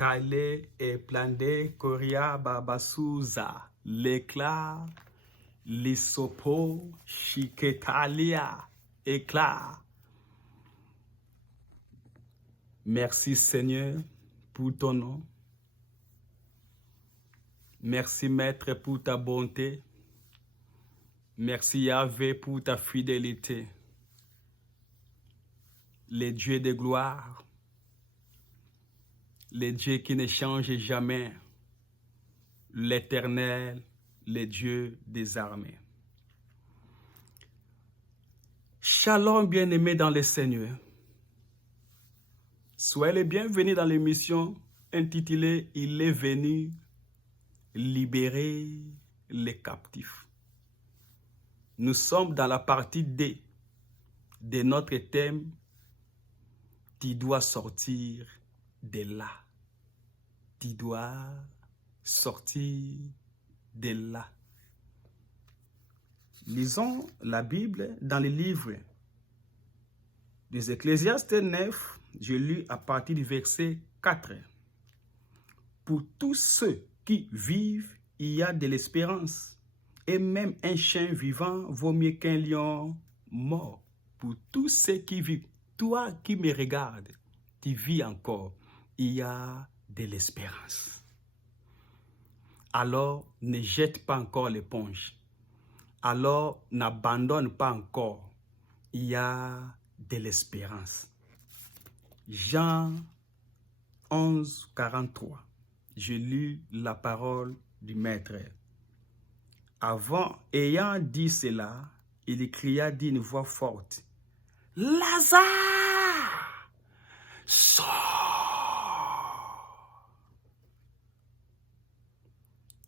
Tale et Plande Korea Babasuza l'éclat Lisopo Shiketalia éclat. Merci Seigneur pour ton nom. Merci Maître pour ta bonté. Merci Yahvé pour ta fidélité. Les dieux de gloire, les dieux qui ne changent jamais, l'Éternel, les dieux des armées. Shalom bien-aimés dans le Seigneur. Soyez les bienvenus dans l'émission intitulée « Il est venu libérer les captifs ». Nous sommes dans la partie D de notre thème « Tu dois sortir de là ». Tu dois sortir de là. Lisons la Bible dans le livre des Ecclésiastes 9. Je lis à partir du verset 4. Pour tous ceux qui vivent, il y a de l'espérance. Et même un chien vivant vaut mieux qu'un lion mort. Pour tous ceux qui vivent, toi qui me regardes, qui vis encore, il y a de l'espérance. Alors, ne jette pas encore l'éponge. Alors, n'abandonne pas encore. Il y a de l'espérance. Jean 11, 43. Je lis la parole du Maître. Ayant dit cela, il cria d'une voix forte, « Lazare, sors !»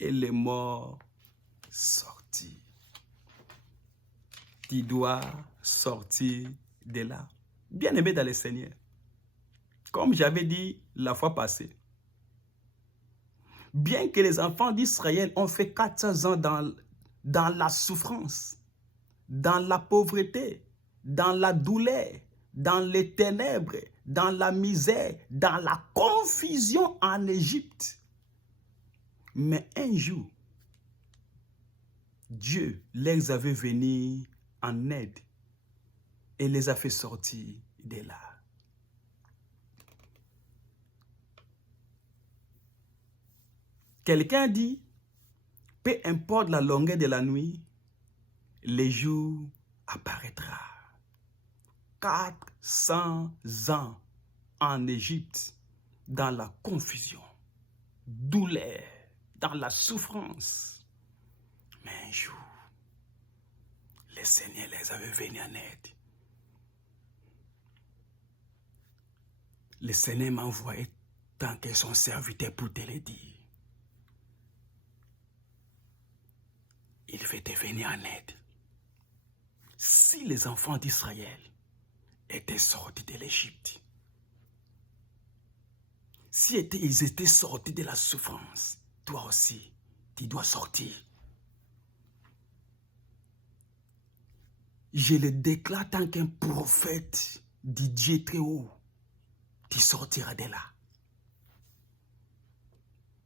Et le mort sortit. Tu dois sortir de là. Bien-aimé dans le Seigneur, comme j'avais dit la fois passée, bien que les enfants d'Israël ont fait 400 ans dans la souffrance, dans la pauvreté, dans la douleur, dans les ténèbres, dans la misère, dans la confusion en Égypte. Mais un jour, Dieu les avait venus en aide et les a fait sortir de là. Quelqu'un dit, peu importe la longueur de la nuit, le jour apparaîtra. 400 ans en Égypte, dans la confusion, douleur, dans la souffrance. Mais un jour, le Seigneur les avait venus en aide. Le Seigneur m'a envoyé tant que son serviteur pour te le dire. Il veut te venir en aide. Si les enfants d'Israël étaient sortis de l'Égypte, si ils étaient sortis de la souffrance, toi aussi, tu dois sortir. Je le déclare tant qu'un prophète du Dieu très haut, tu sortiras de là.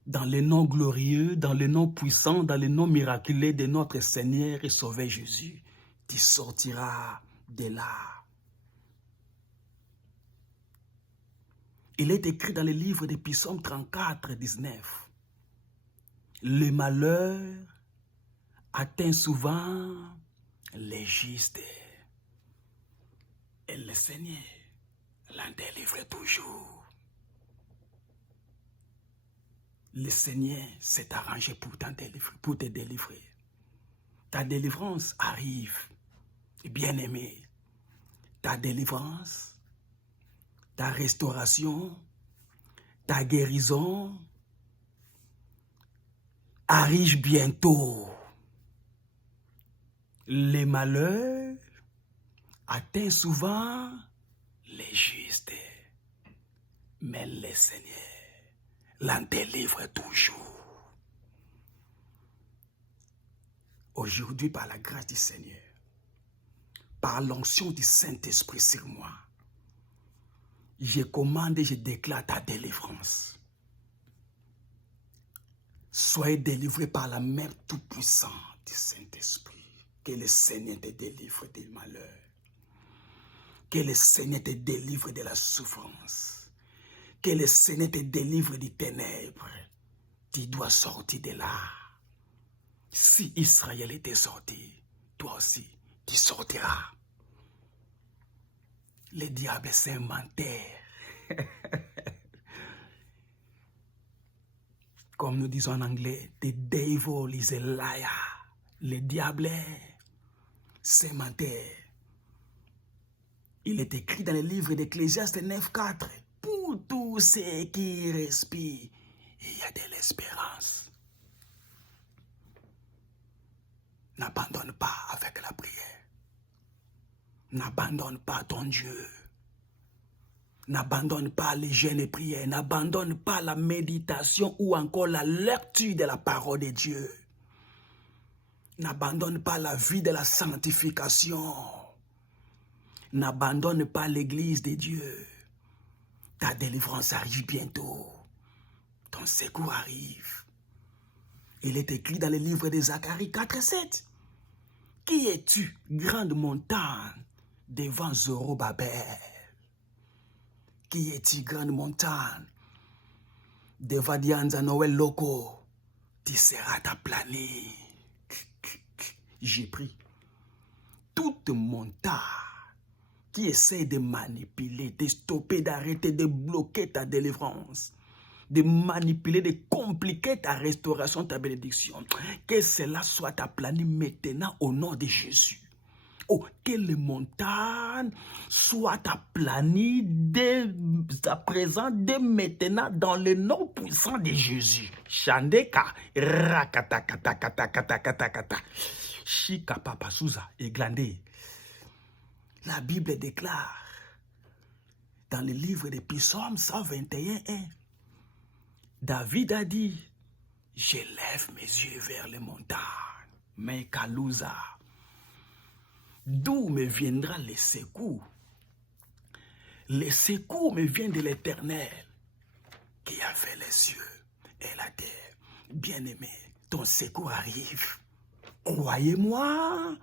Dans le nom glorieux, dans le nom puissant, dans le nom miraculeux de notre Seigneur et Sauveur Jésus, tu sortiras de là. Il est écrit dans le livre des Psaumes 34, 19. Le malheur atteint souvent les justes. Et le Seigneur l'en délivre toujours. Le Seigneur s'est arrangé pour te délivrer. Ta délivrance arrive, bien-aimé. Ta délivrance, ta restauration, ta guérison arrive bientôt. Les malheurs atteignent souvent les justes, mais le Seigneur l'en délivre toujours. Aujourd'hui, par la grâce du Seigneur, par l'onction du Saint-Esprit sur moi, je commande et je déclare ta délivrance. Soyez délivrés par la main tout-puissante du Saint-Esprit. Que le Seigneur te délivre des malheurs. Que le Seigneur te délivre de la souffrance. Que le Seigneur te délivre des ténèbres. Tu dois sortir de là. Si Israël était sorti, toi aussi, tu sortiras. Le diable, c'est un menteur. Comme nous disons en anglais, the devil is a liar. Le diable, c'est un menteur. Il est écrit dans le livre d'Ecclésiaste 9:4. Pour tous ceux qui respirent, il y a de l'espérance. N'abandonne pas avec la prière. N'abandonne pas ton Dieu. N'abandonne pas les jeûnes et prières. N'abandonne pas la méditation ou encore la lecture de la parole de Dieu. N'abandonne pas la vie de la sanctification. N'abandonne pas l'église de Dieu. Ta délivrance arrive bientôt. Ton secours arrive. Il est écrit dans le livre de Zacharie 4:7. Qui es-tu, grande montagne, devant Zorobabel? Qui es-tu, grande montagne, devant Dianza Noël Loco? Tu seras aplani. J'ai pris toute montagne qui essaie de manipuler, de stopper, d'arrêter, de bloquer ta délivrance, de manipuler, de compliquer ta restauration, ta bénédiction. Que cela soit aplani maintenant au nom de Jésus. Oh, que les montagnes soient aplanies dès à présent, dès maintenant, dans le nom puissant de Jésus. Shandeka, rakatakatakatakatakata, shika papa souza et glandé. La Bible déclare dans le livre des Psaumes 121:1, David a dit, je lève mes yeux vers les montagnes, Mekalouza. D'où me viendra le secours? Le secours me vient de l'Éternel qui a fait les cieux et la terre. Bien-aimé, ton secours arrive. Croyez-moi,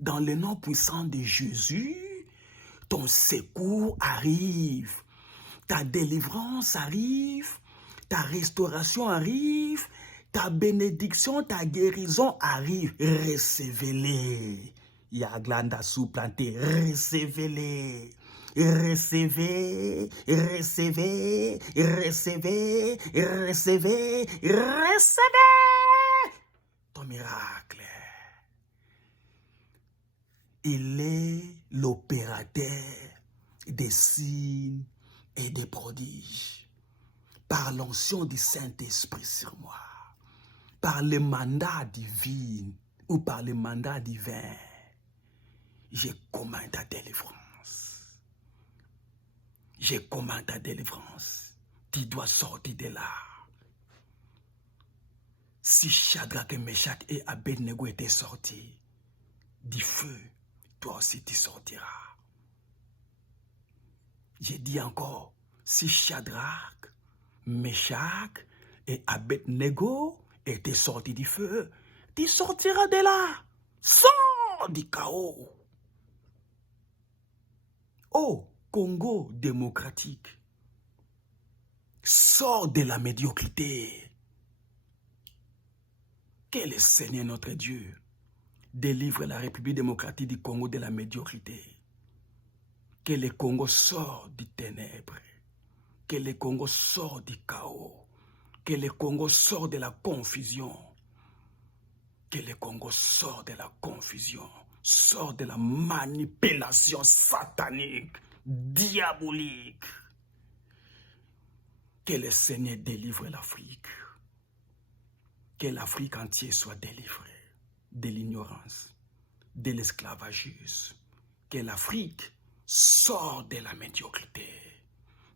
dans le nom puissant de Jésus, ton secours arrive. Ta délivrance arrive. Ta restauration arrive. Ta bénédiction, ta guérison arrive. Recevez-les. Yaglanda sous-planté, recevez-les. Recevez, recevez, recevez, recevez, recevez ton miracle. Il est l'opérateur des signes et des prodiges. Par l'onction du Saint-Esprit sur moi, par le mandat divin ou par le mandat divin, je commande ta délivrance. Je commande ta délivrance. Tu dois sortir de là. Si Shadrach, Meshach et Abednego étaient sortis du feu, toi aussi tu sortiras. J'ai dit encore, si Shadrach, Meshach et Abednego étaient sortis du feu, tu sortiras de là. Sors du chaos. Oh, Congo démocratique, sors de la médiocrité. Que le Seigneur notre Dieu délivre la République démocratique du Congo de la médiocrité. Que le Congo sorte du ténèbre. Que le Congo sorte du chaos. Que le Congo sorte de la confusion. Que le Congo sorte de la confusion. Sort de la manipulation satanique, diabolique. Que le Seigneur délivre l'Afrique. Que l'Afrique entière soit délivrée de l'ignorance, de l'esclavagisme. Que l'Afrique sorte de la médiocrité.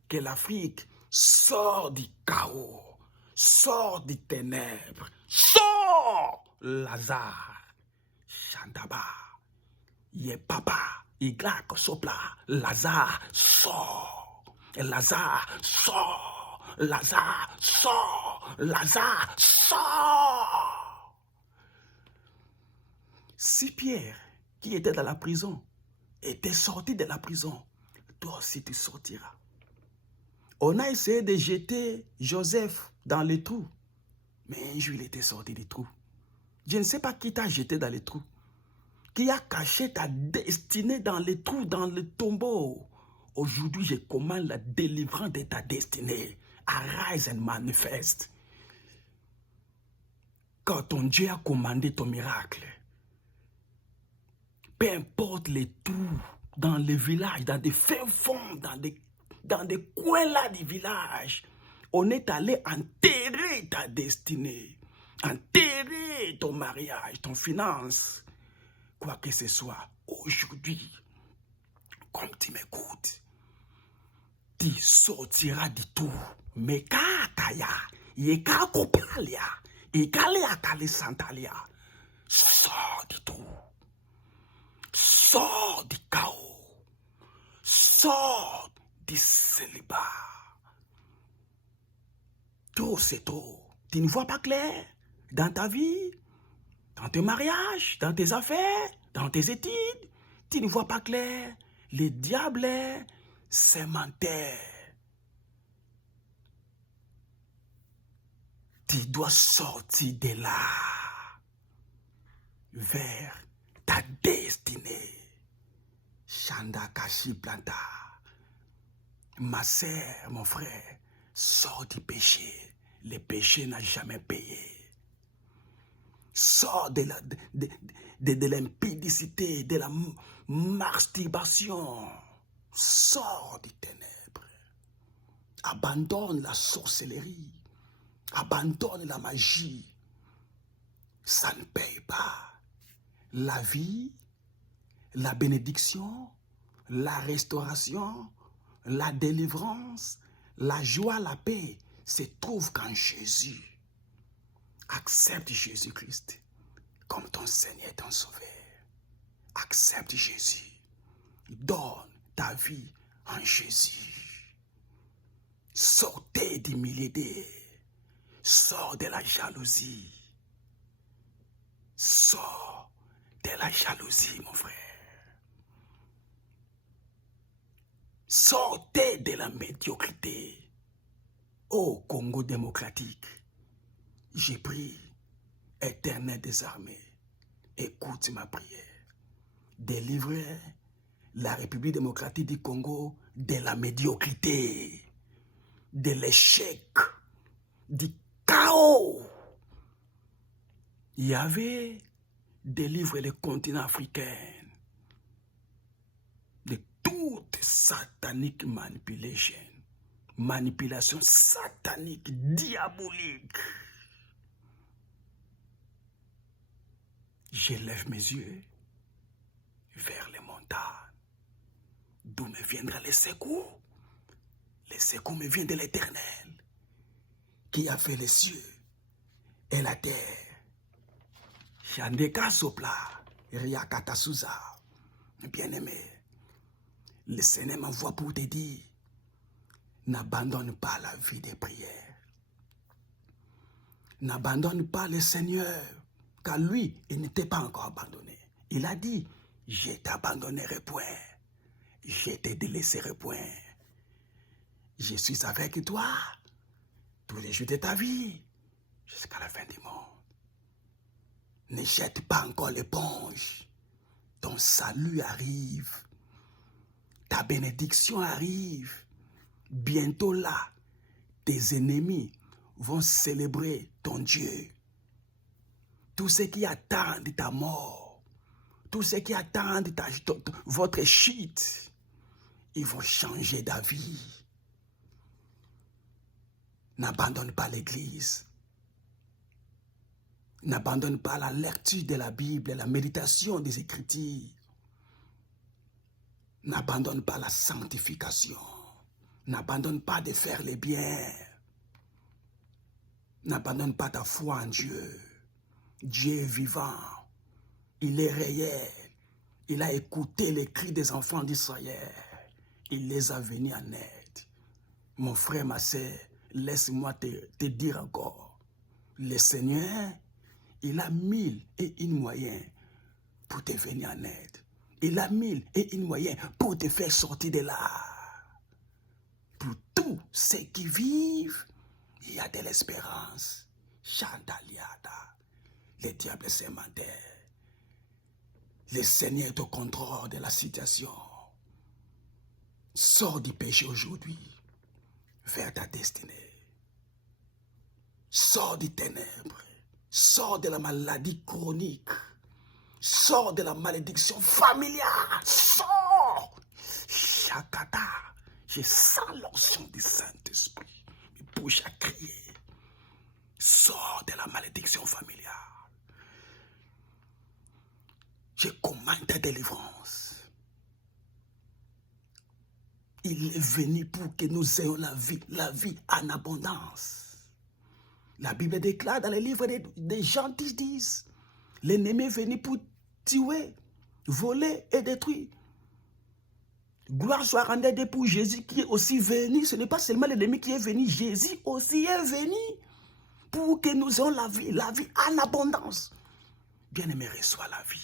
Que l'Afrique sorte du chaos, sorte des ténèbres. Sors, Lazare, Chandaba. Ye papa, Iglak, Sopla, Lazare, sort. Lazare, sort. Lazare, sort. sors, Lazare, sors. Si Pierre, qui était dans la prison, était sorti de la prison, toi aussi tu sortiras. On a essayé de jeter Joseph dans les trous, mais un jour il était sorti des trous. Je ne sais pas qui t'a jeté dans les trous, qui a caché ta destinée dans les trous, dans le tombeau. Aujourd'hui, je commande la délivrance de ta destinée. Arise and manifeste. Quand ton Dieu a commandé ton miracle, peu importe les trous, dans les villages, dans des fins fonds, dans des coins là du village, on est allé enterrer ta destinée, enterrer ton mariage, ton finance, quoi que ce soit. Aujourd'hui, comme tu m'écoutes, tu sortiras du tout. Mais kakaya, yeka kopalia, ikalia kali santalia, sors du tout. Sors du chaos. Sors du célibat. Trop, c'est trop. Tu ne vois pas clair dans ta vie, dans tes mariages, dans tes affaires, dans tes études. Tu ne vois pas clair. Le diable est sémentaire. Tu dois sortir de là vers ta destinée. Chanda Kashi Planta. Ma sœur, mon frère, sors du péché. Le péché n'a jamais payé. Sors de l'impudicité, de la masturbation. Sors des ténèbres. Abandonne la sorcellerie. Abandonne la magie. Ça ne paye pas. La vie, la bénédiction, la restauration, la délivrance, la joie, la paix se trouvent qu'en Jésus. Accepte Jésus-Christ comme ton Seigneur et ton Sauveur. Accepte Jésus. Donne ta vie en Jésus. Sortez d'humilité. Sors de la jalousie. Sors de la jalousie, mon frère. Sortez de la médiocrité. Ô Congo démocratique, j'ai pris, Éternel des armées, écoute ma prière. Délivre la République démocratique du Congo de la médiocrité, de l'échec, du chaos. Yahvé délivre le continent africain de toute satanique manipulation satanique, diabolique. Je lève mes yeux vers les montagnes, d'où me viendra le secours. Le secours me vient de l'Éternel, qui a fait les cieux et la terre. Chandeka Sopla, Riakata Souza, bien-aimé, le Seigneur m'envoie pour te dire, n'abandonne pas la vie de prière. N'abandonne pas le Seigneur, car lui, il n'était pas encore abandonné. Il a dit, je t'abandonnerai point, je te délaisserai point. Je suis avec toi tous les jours de ta vie, jusqu'à la fin du monde. Ne jette pas encore l'éponge. Ton salut arrive. Ta bénédiction arrive. Bientôt là, tes ennemis vont célébrer ton Dieu. Tous ceux qui attendent ta mort, tous ceux qui attendent votre chute, ils vont changer d'avis. N'abandonne pas l'Église. N'abandonne pas la lecture de la Bible, la méditation des Écritures. N'abandonne pas la sanctification. N'abandonne pas de faire les biens. N'abandonne pas ta foi en Dieu. Dieu est vivant. Il est réel. Il a écouté les cris des enfants d'Israël. Il les a venus en aide. Mon frère, ma sœur, laisse-moi te dire encore, le Seigneur, il a 1001 moyens pour te venir en aide. Il a 1001 moyens pour te faire sortir de là. Pour tous ceux qui vivent, il y a de l'espérance. Chandaliada. Le diable s'est menté. Le Seigneur est au contrôle de la situation. Sors du péché aujourd'hui vers ta destinée. Sors des ténèbres. Sors de la maladie chronique. Sors de la malédiction familiale. Sors. Shakata. Je sens l'onction du Saint-Esprit. Mes bouches à crier. Sors de la malédiction familiale. Je commande ta délivrance. Il est venu pour que nous ayons la vie en abondance. La Bible déclare dans les livres des gens 10, l'ennemi est venu pour tuer, voler et détruire. Gloire soit rendue pour Jésus qui est aussi venu. Ce n'est pas seulement l'ennemi qui est venu, Jésus aussi est venu pour que nous ayons la vie en abondance. Bien-aimé, reçois la vie.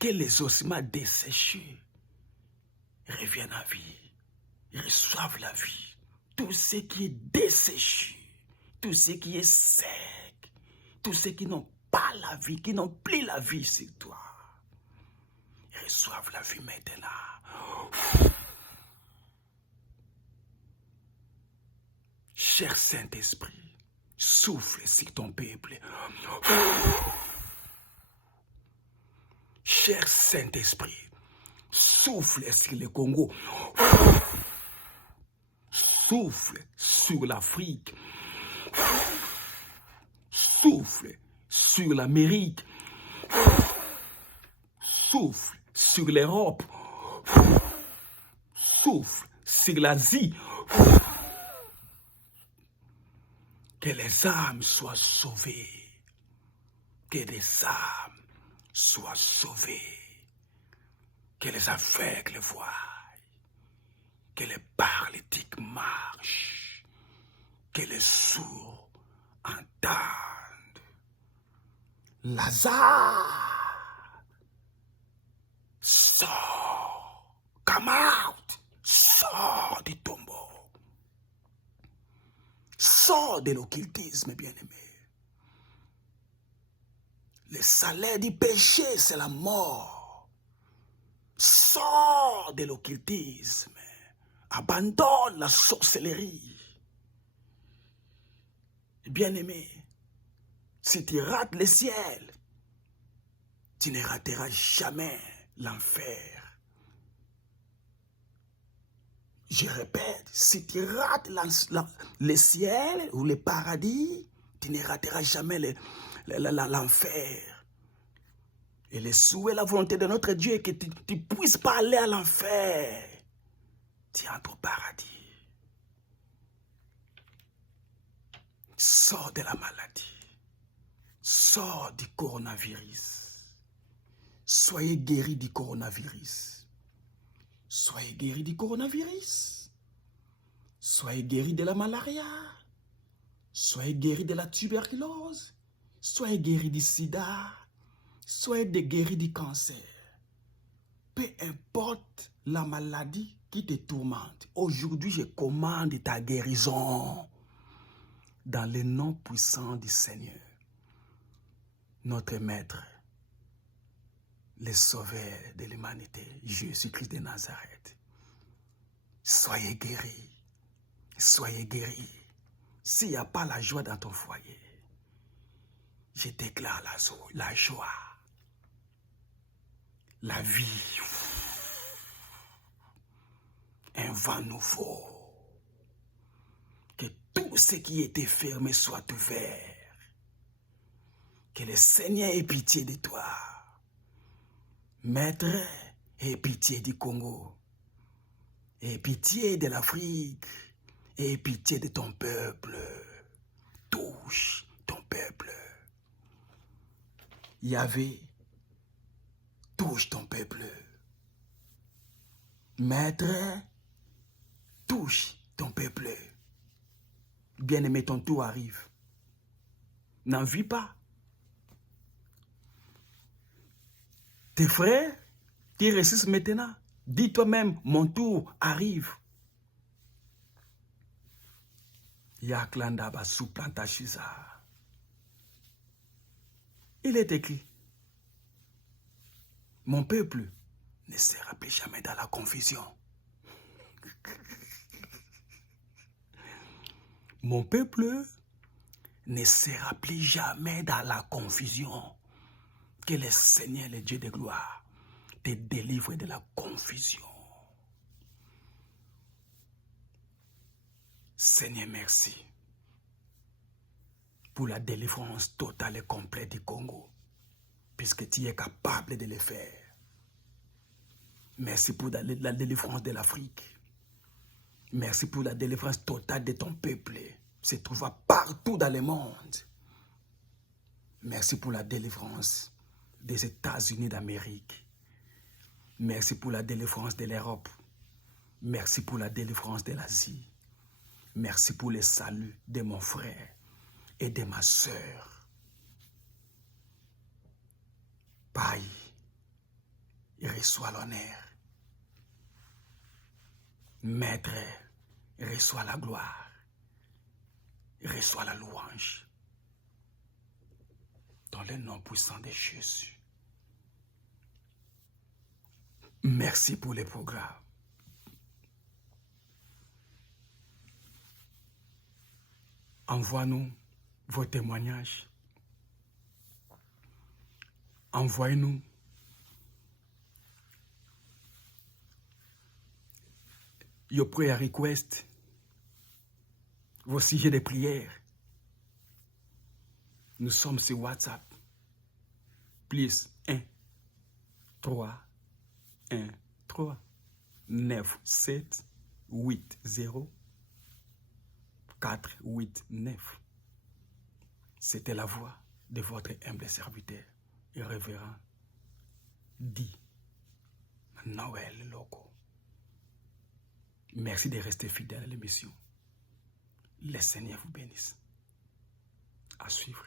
Que les ossements desséchés reviennent à vie. Ils reçoivent la vie. Tout ce qui est desséché, tout ce qui est sec, tout ceux qui n'ont pas la vie, qui n'ont plus la vie sur toi, ils reçoivent la vie maintenant. Cher Saint-Esprit, souffle sur ton peuple. Cher Saint-Esprit, souffle sur le Congo. Souffle sur l'Afrique. Souffle sur l'Amérique. Souffle sur l'Europe. Souffle sur l'Asie. Que les âmes soient sauvées. Que les âmes soient sauvées. Que les aveugles voient. Que les paralytiques marchent. Que les sourds entendent. Lazare, sors. Come out. Sors du tombeau. Sors de l'occultisme, bien-aimé. Le salaire du péché, c'est la mort. Sors de l'occultisme. Abandonne la sorcellerie. Bien-aimé, si tu rates le ciel, tu ne rateras jamais l'enfer. Je répète, si tu rates le ciel ou le paradis, tu ne rateras jamais l'enfer. Et le souhait, la volonté de notre Dieu est que tu ne puisses pas aller à l'enfer. Tu entres au paradis. Sors de la maladie. Sors du coronavirus. Soyez guéris du coronavirus. Soyez guéris du coronavirus. Soyez guéris de la malaria. Soyez guéris de la tuberculose. Soyez guéris du sida. Soyez guéris du cancer. Peu importe la maladie qui te tourmente. Aujourd'hui, je commande ta guérison dans le nom puissant du Seigneur, notre Maître, le Sauveur de l'humanité, Jésus-Christ de Nazareth. Soyez guéris. Soyez guéris. S'il n'y a pas la joie dans ton foyer, je déclare la joie, la vie, un vent nouveau. Que tout ce qui était fermé soit ouvert. Que le Seigneur ait pitié de toi. Maître, aie pitié du Congo. Aie pitié de l'Afrique. Aie pitié de ton peuple. Touche ton peuple. Yahvé, touche ton peuple. Maître, touche ton peuple. Bien-aimé, ton tour arrive. N'en vis pas. Tes frères qui résistent maintenant, dis toi-même, mon tour arrive. Yaklanda Basuplanta Shiza. Il est écrit, mon peuple ne sera plus jamais dans la confusion. Mon peuple ne sera plus jamais dans la confusion. Que le Seigneur, le Dieu de gloire, te délivre de la confusion. Seigneur, merci pour la délivrance totale et complète du Congo, puisque tu es capable de le faire. Merci pour la délivrance de l'Afrique. Merci pour la délivrance totale de ton peuple, se trouvant partout dans le monde. Merci pour la délivrance des États-Unis d'Amérique. Merci pour la délivrance de l'Europe. Merci pour la délivrance de l'Asie. Merci pour le salut de mon frère et de ma sœur. Paille, reçois l'honneur. Maître, reçois la gloire. Reçois la louange. Dans le nom puissant de Jésus. Merci pour les programmes. Envoie-nous vos témoignages. Envoyez-nous your prayer request, vos sujets de prière. Nous sommes sur WhatsApp. Plus 1 3 1 3 9 7 8 0 4 8 9. C'était la voix de votre humble serviteur et révérend dit Noël Loco. Merci de rester fidèle à l'émission. Le Seigneur vous bénisse. À suivre.